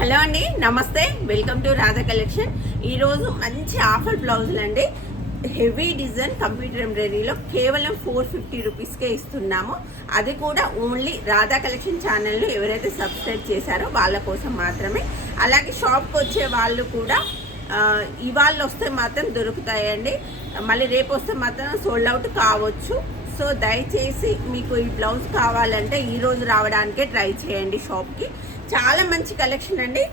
Hello అండి నమస్తే. Welcome to Radha collection ఈరోజు మంచి ఆఫర్ బ్లౌజులు అండి. హెవీ డిజైన్ కంప్యూటర్ ఎంబ్రాయిడరీలో కేవలం ఫోర్ ఫిఫ్టీ రూపీస్కే ఇస్తున్నాము. అది కూడా ఓన్లీ రాధా కలెక్షన్ ఛానల్లో ఎవరైతే సబ్స్క్రైబ్ చేశారో వాళ్ళ కోసం మాత్రమే. అలాగే షాప్కి వచ్చే వాళ్ళు కూడా ఇవాళ వస్తే మాత్రం దొరుకుతాయండి. మళ్ళీ రేపు వస్తే మాత్రం సోల్డ్ అవుట్ కావచ్చు. సో దయచేసి మీకు ఈ బ్లౌజ్ కావాలంటే ఈరోజు రావడానికే ట్రై చేయండి షాప్కి. చాలా మంచి కలెక్షన్ అండి.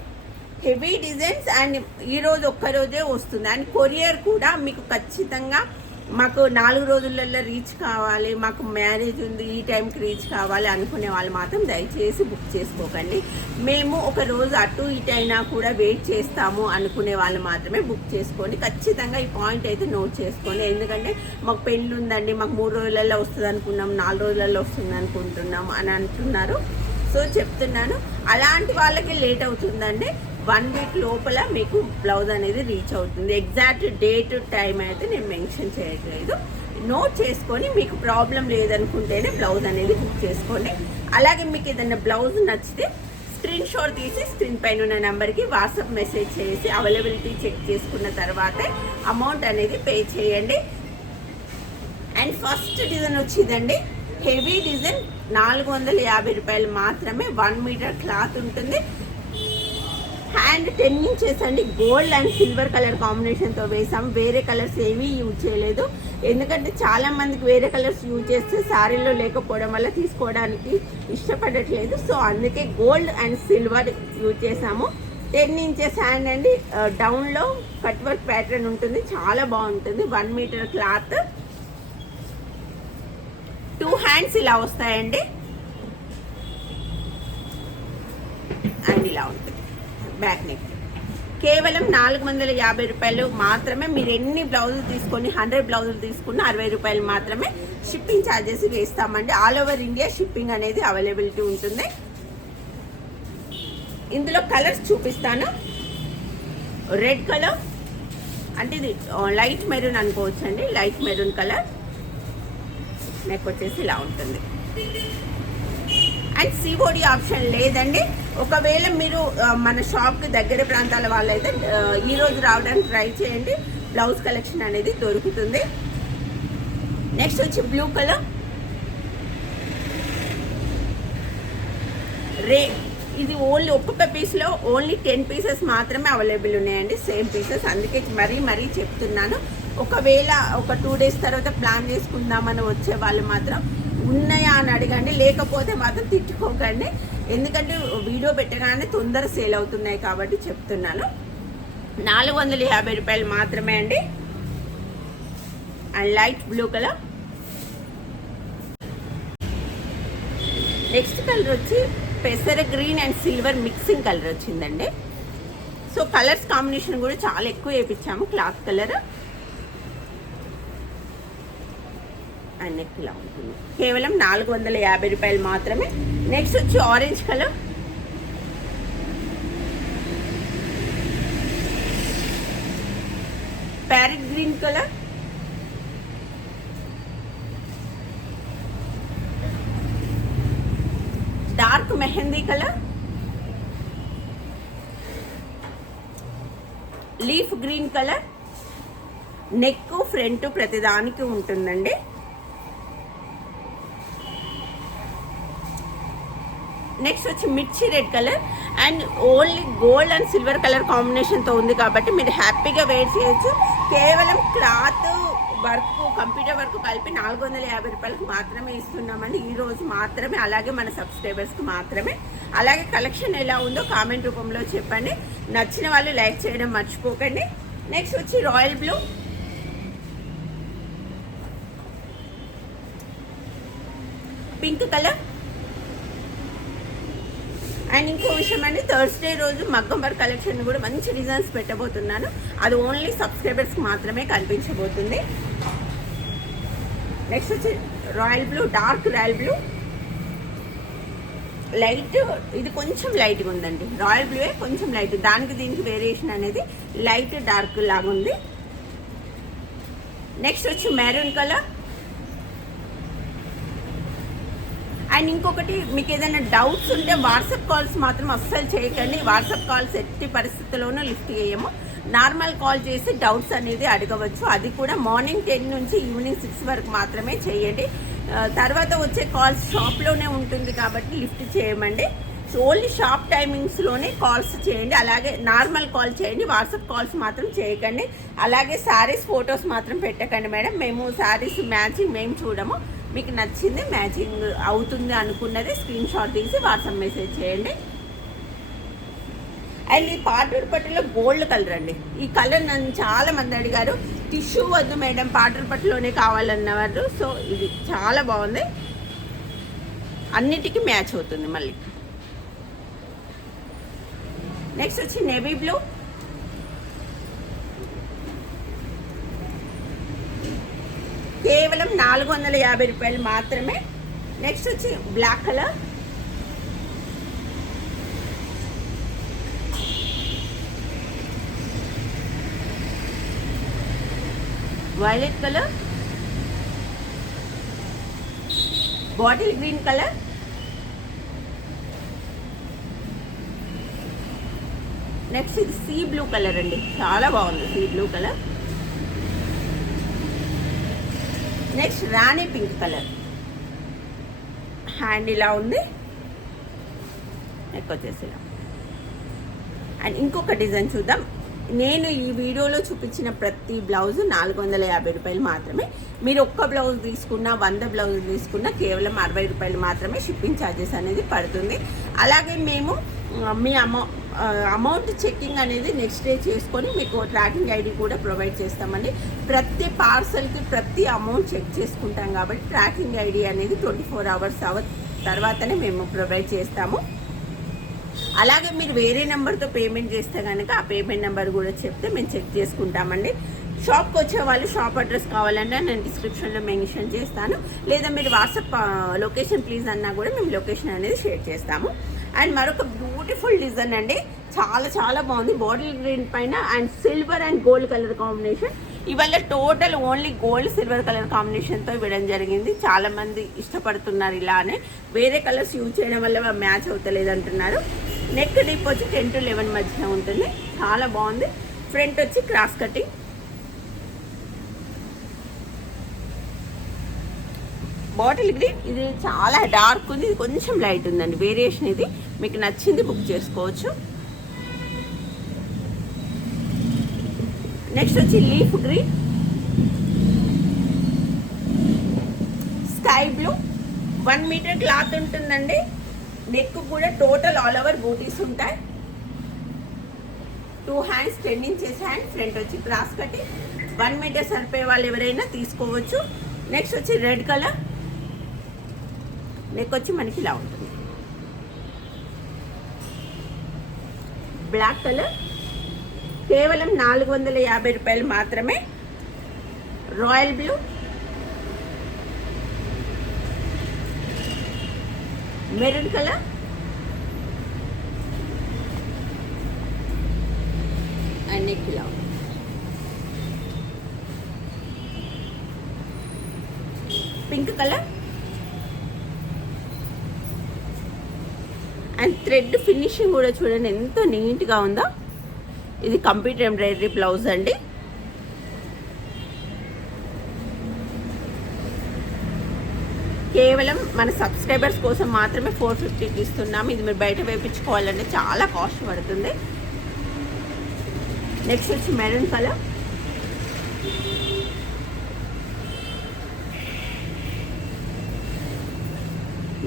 హెవీ డిజైన్స్ అండ్ ఈ రోజు ఒక్క రోజే వస్తుంది. అండ్ కొరియర్ కూడా మీకు ఖచ్చితంగా మాకు నాలుగు రోజులలో రీచ్ కావాలి మాకు మ్యారేజ్ ఉంది ఈ టైంకి రీచ్ కావాలి అనుకునే వాళ్ళు మాత్రం దయచేసి బుక్ చేసుకోకండి. మేము ఒక రోజు అటు ఇటు అయినా కూడా వెయిట్ చేస్తాము అనుకునే వాళ్ళు మాత్రమే బుక్ చేసుకోండి. ఖచ్చితంగా ఈ పాయింట్ అయితే నోట్ చేసుకోండి. ఎందుకంటే మాకు పెళ్ళి ఉందండి మాకు మూడు రోజులలో వస్తుంది అనుకున్నాం నాలుగు రోజులలో వస్తుంది అనుకుంటున్నాం అని అంటున్నారు. సో చెప్తున్నాను. అలాంటి వాళ్ళకి లేట్ అవుతుందండి. వన్ వీక్ లోపల మీకు బ్లౌజ్ అనేది రీచ్ అవుతుంది. ఎగ్జాక్ట్ డేట్ టైం అయితే నేను మెన్షన్ చేయట్లేదు. నోట్ చేసుకొని మీకు ప్రాబ్లం లేదనుకుంటేనే బ్లౌజ్ అనేది బుక్ చేసుకోండి. అలాగే మీకు ఏదైనా బ్లౌజ్ నచ్చితే స్క్రీన్ షాట్ తీసి స్క్రీన్ పైన ఉన్న నెంబర్కి వాట్సాప్ మెసేజ్ చేసి అవైలబిలిటీ చెక్ చేసుకున్న తర్వాతే అమౌంట్ అనేది పే చేయండి. అండ్ ఫస్ట్ డిజైన్ వచ్చిందండి. హెవీ డిజైన్ నాలుగు వందల యాభై రూపాయలు మాత్రమే వన్ మీటర్ క్లాత్ ఉంటుంది. హ్యాండ్ టెన్ ఇంచెస్ అండి. గోల్డ్ అండ్ సిల్వర్ కలర్ కాంబినేషన్తో వేసాం. వేరే కలర్స్ ఏమీ యూజ్ చేయలేదు. ఎందుకంటే చాలామందికి వేరే కలర్స్ యూజ్ చేస్తే శారీలో లేకపోవడం వల్ల తీసుకోవడానికి ఇష్టపడట్లేదు. సో అందుకే గోల్డ్ అండ్ సిల్వర్ యూజ్ చేసాము. టెన్ ఇంచెస్ హ్యాండ్ అండి. డౌన్లో కట్ వర్క్ ప్యాటర్న్ ఉంటుంది. చాలా బాగుంటుంది. One meter cloth two hands ఇలా వస్తాయండి. అండ్ ఇలా ఉంటుంది. బ్యాక్ నెక్ కేవలం నాలుగు వందల యాభై రూపాయలు మాత్రమే మీరు ఎన్ని బ్లౌజులు తీసుకొని హండ్రెడ్ బ్లౌజులు తీసుకున్న అరవై రూపాయలు మాత్రమే షిప్పింగ్ ఛార్జెస్ వేస్తామండి. ఆల్ ఓవర్ ఇండియా షిప్పింగ్ అనేది అవైలబిలిటీ ఉంటుంది. ఇందులో కలర్స్ చూపిస్తాను. రెడ్ కలర్ అంటే ఇది light maroon అనుకోవచ్చండి. Light maroon colour. Neck వచ్చేసి ఇలా ఉంటుంది. అండ్ సిఓడి ఆప్షన్ లేదండి. ఒకవేళ మీరు మన షాప్కి దగ్గర ప్రాంతాల వాళ్ళైతే ఈరోజు రావడానికి ట్రై చేయండి. బ్లౌజ్ కలెక్షన్ అనేది దొరుకుతుంది. నెక్స్ట్ వచ్చి బ్లూ కలర్. రే ఇది ఓన్లీ ఒక్కొక్క పీస్లో ఓన్లీ టెన్ పీసెస్ మాత్రమే అవైలబుల్ ఉన్నాయండి. Same pieces. అందుకే మరీ మరీ చెప్తున్నాను. ఒకవేళ ఒక టూ డేస్ తర్వాత ప్లాన్ చేసుకుందామని వచ్చే వాళ్ళు మాత్రం ఉన్నాయా అని అడగండి లేకపోతే మాత్రం తిట్టుకోకండి. ఎందుకంటే వీడియో పెట్టగానే తొందర సేల్ అవుతున్నాయి కాబట్టి చెప్తున్నాను. నాలుగు వందల యాభై రూపాయలు మాత్రమే అండి. And light blue colour. Next colour వచ్చి పెసర green and silver mixing colour వచ్చిందండి. సో కలర్స్ కాంబినేషన్ కూడా చాలా ఎక్కువ వేయించాము క్లాత్ కలర్. అండ్ నెక్ ఇలా ఉంటుంది కేవలం నాలుగు వందల యాభై రూపాయలు మాత్రమే. నెక్స్ట్ వచ్చి orange colour parrot green colour dark mehndi colour leaf green colour neck front ప్రతిదానికి ఉంటుందండి. నెక్స్ట్ వచ్చి మిర్చి red colour and only gold and silver colour కాంబినేషన్తో ఉంది కాబట్టి మీరు హ్యాపీగా వేర్ చేయొచ్చు. కేవలం క్లాత్ వర్క్ కంప్యూటర్ వర్క్ కలిపి నాలుగు వందల యాభై రూపాయలకు మాత్రమే ఇస్తున్నామండి. ఈరోజు మాత్రమే అలాగే మన సబ్స్క్రైబర్స్కి మాత్రమే. అలాగే కలెక్షన్ ఎలా ఉందో కామెంట్ రూపంలో చెప్పండి. నచ్చిన వాళ్ళు లైక్ చేయడం మర్చిపోకండి. నెక్స్ట్ వచ్చి royal blue pink colour and ఇంకో విషయం అండి థర్స్డే రోజు మగ్గం కలెక్షన్ కూడా మంచి డిజైన్స్ పెట్టబోతున్నాను. అది ఓన్లీ సబ్స్క్రైబర్స్కి మాత్రమే కనిపించబోతుంది. నెక్స్ట్ వచ్చి royal blue dark royal blue light ఇది కొంచెం లైట్గా ఉందండి. రాయల్ బ్లూయే కొంచెం లైట్ దానికి దీనికి వేరియేషన్ అనేది లైట్ డార్క్ లాగా ఉంది నెక్స్ట్ వచ్చి మెరూన్ కలర్ అండ్ ఇంకొకటి మీకు ఏదైనా డౌట్స్ ఉంటే వాట్సాప్ కాల్స్ మాత్రం అస్సలు చేయకండి. వాట్సాప్ కాల్స్ ఎట్టి పరిస్థితుల్లోనూ లిఫ్ట్ చేయము. నార్మల్ కాల్ చేసి డౌట్స్ అనేది అడగవచ్చు. అది కూడా మార్నింగ్ టెన్ నుంచి ఈవినింగ్ సిక్స్ వరకు మాత్రమే చేయండి. తర్వాత వచ్చే కాల్స్ షాప్లోనే ఉంటుంది కాబట్టి లిఫ్ట్ చేయమండి. సో ఓన్లీ షాప్ టైమింగ్స్లోనే కాల్స్ చేయండి. అలాగే నార్మల్ కాల్ చేయండి. వాట్సాప్ కాల్స్ మాత్రం చేయకండి. అలాగే శారీస్ ఫొటోస్ మాత్రం పెట్టకండి మేడం. మేము శారీస్ మ్యాచింగ్ మేము చూడము. మీకు నచ్చింది మ్యాచింగ్ అవుతుంది అనుకున్నది స్క్రీన్ షాట్ తీసి వాట్సాప్ మెసేజ్ చేయండి. అండ్ ఈ పాటూరు పట్టులో గోల్డ్ కలర్ అండి. ఈ కలర్ నన్ను చాలా మంది అడిగారు టిష్యూ వద్దు మేడం పాటూరు పట్టులోనే కావాలన్నవారు సో ఇది చాలా బాగుంది. అన్నిటికీ మ్యాచ్ అవుతుంది మళ్ళీ. నెక్స్ట్ వచ్చి నేవీ బ్లూ. కేవలం నాలుగు వందల యాభై రూపాయలు మాత్రమే. నెక్స్ట్ వచ్చి black colour violet colour bottle green colour next ఇది సీ బ్లూ కలర్ అండి. చాలా బాగుంది సీ బ్లూ కలర్ నెక్స్ట్ రాణి పింక్ కలర్. హ్యాండ్ ఇలా ఉంది. నెక్ వచ్చేసి అండ్ ఇంకొక డిజైన్ చూద్దాం. నేను ఈ వీడియోలో చూపించిన ప్రతి బ్లౌజ్ నాలుగు వందల యాభై రూపాయలు మాత్రమే. మీరు ఒక్క బ్లౌజ్ తీసుకున్నా వంద బ్లౌజ్ తీసుకున్నా కేవలం అరవై రూపాయలు మాత్రమే షిప్పింగ్ ఛార్జెస్ అనేది పడుతుంది. అలాగే మేము మీ అమౌ అమౌంట్ చెక్కింగ్ అనేది నెక్స్ట్ డే చేసుకొని మీకు ట్రాకింగ్ ఐడి కూడా ప్రొవైడ్ చేస్తామండి. ప్రతి పార్సల్కి ప్రతి అమౌంట్ చెక్ చేసుకుంటాం కాబట్టి ట్రాకింగ్ ఐడి అనేది ట్వంటీ ఫోర్ అవర్స్ అవ తర్వాతనే మేము ప్రొవైడ్ చేస్తాము. అలాగే మీరు వేరే నెంబర్తో పేమెంట్ చేస్తే కనుక ఆ పేమెంట్ నెంబర్ కూడా చెప్తే మేము చెక్ చేసుకుంటామండి. షాప్కి వచ్చే వాళ్ళు షాప్ అడ్రస్ కావాలంటే నేను డిస్క్రిప్షన్లో మెన్షన్ చేస్తాను. లేదా మీరు వాట్సాప్ లొకేషన్ ప్లీజ్ అన్నా కూడా మేము లొకేషన్ అనేది షేర్ చేస్తాము. అండ్ మరొక బ్యూటిఫుల్ డిజైన్ అండి. చాలా చాలా బాగుంది. బాటిల్ గ్రీన్ పైన and silver and gold colour combination ఇవాళ total only gold silver colour కాంబినేషన్తో ఇవ్వడం జరిగింది. చాలా మంది ఇష్టపడుతున్నారు ఇలానే. వేరే కలర్స్ యూజ్ చేయడం వల్ల మ్యాచ్ అవుతలేదు అంటున్నారు. నెక్ డీప్ వచ్చి టెన్ టు లెవెన్ మధ్య ఉంటుంది. చాలా బాగుంది. ఫ్రంట్ వచ్చి క్రాస్ కటింగ్ బాటిల్ గ్రీన్ ఇది చాలా డార్క్ ఉంది. ఇది కొంచెం లైట్ ఉందండి. వేరియేషన్ ఇది. మీకు నచ్చింది బుక్ చేసుకోవచ్చు. నెక్స్ట్ వచ్చి leaf green. Sky blue one meter cloth ఉంటుందండి. నెక్ కూడా టోటల్ ఆల్ ఓవర్ బూటీస్ ఉంటాయి. Two hands ten inches hand front వచ్చి క్రాస్ కట్టి వన్ మీటర్ సరిపోయే వాళ్ళు ఎవరైనా తీసుకోవచ్చు. నెక్స్ట్ వచ్చి రెడ్ కలర్ నెక్ వచ్చి మనకి ఇలా ఉంటుంది. Black colour. కేవలం నాలుగు వందల యాభై రూపాయలు మాత్రమే. Royal blue. Maroon colour. And neck ఇలా pink colour. Bed thread finishing కూడా చూడండి ఎంత నీట్గా ఉందో. ఇది కంప్యూటర్ ఎంబ్రాయిడరీ బ్లౌజ్ అండి. కేవలం మన సబ్స్క్రైబర్స్ కోసం మాత్రమే ఫోర్ ఫిఫ్టీకి ఇస్తున్నాము ఇది మీరు బయట వేయించుకోవాలంటే చాలా కాస్ట్ పడుతుంది. నెక్స్ట్ వచ్చి maroon colour.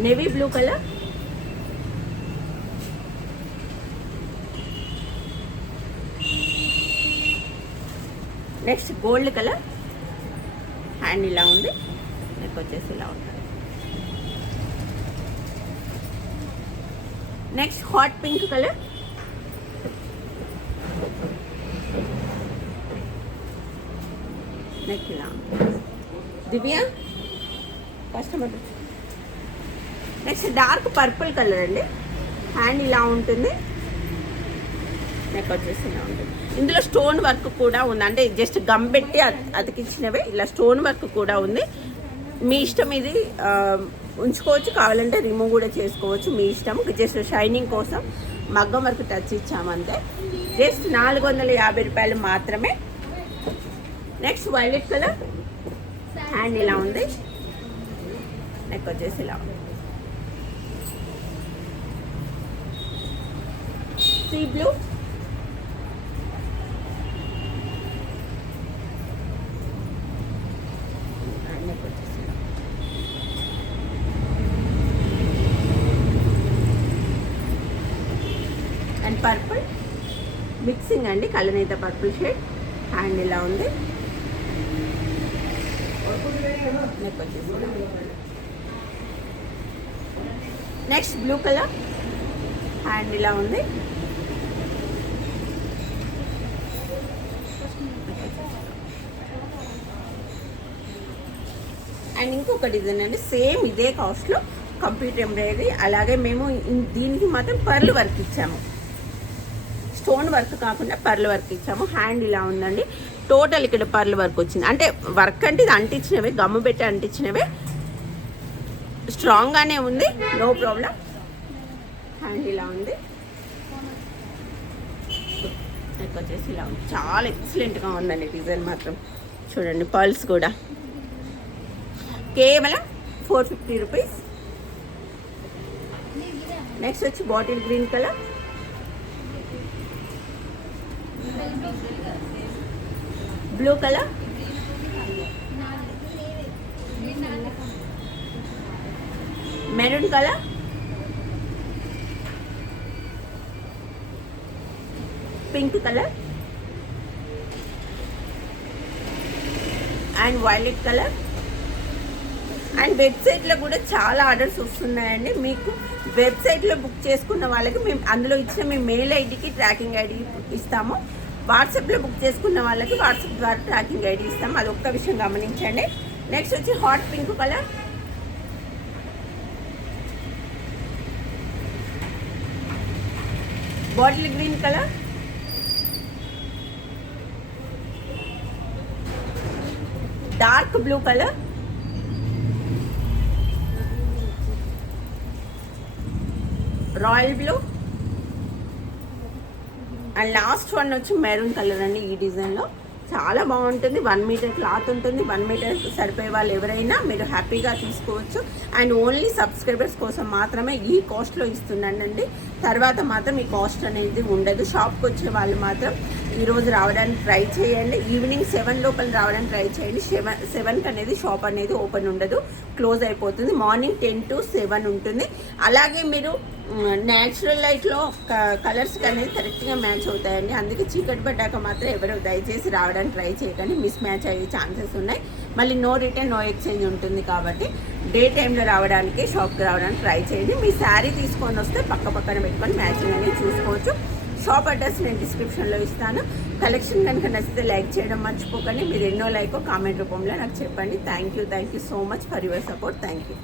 Navy blue colour. Next gold colour. Hand ఇలా ఉంది. నెక్ వచ్చేసి ఇలా ఉంటుంది next hot pink colour. Neck ఇలా Divya customer. Next dark purple colour అండి. హ్యాండ్ ఇలా ఉంటుంది. నెక్ వచ్చేసి ఇలా ఉంటుంది ఇందులో స్టోన్ వర్క్ కూడా ఉంది. అంటే జస్ట్ గమ్ పెట్టి అత- అతికించినవే. ఇలా స్టోన్ వర్క్ కూడా ఉంది. మీ ఇష్టం ఇది ఉంచుకోవచ్చు. కావాలంటే రిమూవ్ కూడా చేసుకోవచ్చు. మీ ఇష్టం. జస్ట్ షైనింగ్ కోసం మగ్గం వరకు టచ్ ఇచ్చామంతే. జస్ట్ నాలుగు వందల యాభై రూపాయలు మాత్రమే. నెక్స్ట్ వైలెట్ కలర్ హ్యాండ్ ఇలా ఉంది. నెక్ వచ్చేసి ఇలా ఉంది. సీ బ్లూ నెక్ వచ్చేసి ఇలా. అండ్ పర్పుల్ మిక్సింగ్ అండి కలనైతే పర్పుల్ షేడ్ హ్యాండ్ ఇలా ఉంది. నెక్ వచ్చేసి నెక్స్ట్ బ్లూ కలర్ హ్యాండ్ ఇలా ఉంది. అండ్ ఇంకొక డిజైన్ అండి సేమ్ ఇదే కాస్ట్లో కంప్యూటర్ ఎంబ్రాయిడరీ అలాగే మేము దీనికి మాత్రం పర్లు వర్క్ ఇచ్చాము. స్టోన్ వర్క్ కాకుండా పర్ల్ వర్క్ ఇచ్చాము. హ్యాండ్ ఇలా ఉందండి. టోటల్ ఇక్కడ పర్ల్ వర్క్ వచ్చింది. అంటే వర్క్ అంటే ఇది అంటించినవే గమ్ము పెట్టి అంటించినవే. స్ట్రాంగ్గానే ఉంది. నో ప్రాబ్లం హ్యాండ్ ఇలా ఉంది. వచ్చేసి ఇలా ఉంది. చాలా ఎక్సలెంట్గా ఉందండి డిజైన్ మాత్రం. చూడండి పర్ల్స్ కూడా. కేవలం ఫోర్ ఫిఫ్టీ రూపీస్ నెక్స్ట్ వచ్చి bottle green colour blue colour maroon colour pink colour and violet colour and వెబ్సైట్లో కూడా చాలా ఆర్డర్స్ వస్తున్నాయండి. మీకు వెబ్సైట్లో బుక్ చేసుకున్న వాళ్ళకి మేము అందులో ఇచ్చిన మీ మెయిల్ ఐడికి ట్రాకింగ్ ఐడి ఇస్తాము. వాట్సాప్లో బుక్ చేసుకున్న వాళ్ళకి వాట్సాప్ ద్వారా ట్రాకింగ్ ఐడి ఇస్తాం. అది ఒక్క విషయం గమనించండి. నెక్స్ట్ వచ్చి hot pink colour. Bottle green colour. Dark blue colour. Royal blue. And last one వచ్చి మెరూన్ కలర్ అండి ఈ డిజైన్లో చాలా బాగుంటుంది. వన్ మీటర్ క్లాత్ ఉంటుంది. వన్ మీటర్ సరిపోయే వాళ్ళు ఎవరైనా మీరు హ్యాపీగా తీసుకోవచ్చు. అండ్ ఓన్లీ సబ్స్క్రైబర్స్ కోసం మాత్రమే ఈ కాస్ట్లో ఇస్తున్నానండి. తర్వాత మాత్రం ఈ కాస్ట్ అనేది ఉండదు. షాప్కి వచ్చే వాళ్ళు మాత్రం ఈరోజు రావడానికి ట్రై చేయండి. ఈవినింగ్ సెవెన్ లోపల రావడానికి ట్రై చేయండి. సెవెన్ సెవెన్కి అనేది షాప్ అనేది ఓపెన్ ఉండదు. క్లోజ్ అయిపోతుంది. మార్నింగ్ టెన్ టు సెవెన్ ఉంటుంది. అలాగే మీరు న్యాచురల్ లైట్లో కలర్స్ అనేది కరెక్ట్గా మ్యాచ్ అవుతాయండి. అందుకే చీకటి పడ్డాక మాత్రం ఎవరు దయచేసి రావడానికి ట్రై చేయకండి. మిస్ మ్యాచ్ అయ్యే ఛాన్సెస్ ఉన్నాయి. మళ్ళీ నో రిటర్న్ నో ఎక్స్చేంజ్ ఉంటుంది కాబట్టి డే టైంలో రావడానికి షాప్కి రావడానికి ట్రై చేయండి. మీ శారీ తీసుకొని వస్తే పక్క పక్కన పెట్టుకొని మ్యాచింగ్ అనేది చూసుకోవచ్చు. షాప్ అడ్రస్ నేను డిస్క్రిప్షన్లో ఇస్తాను. కలెక్షన్ కనుక నచ్చితే లైక్ చేయడం మర్చిపోకండి. మీరు ఎన్నో లైక్ కామెంట్ రూపంలో నాకు చెప్పండి. Thank you thank you so much for your support thank you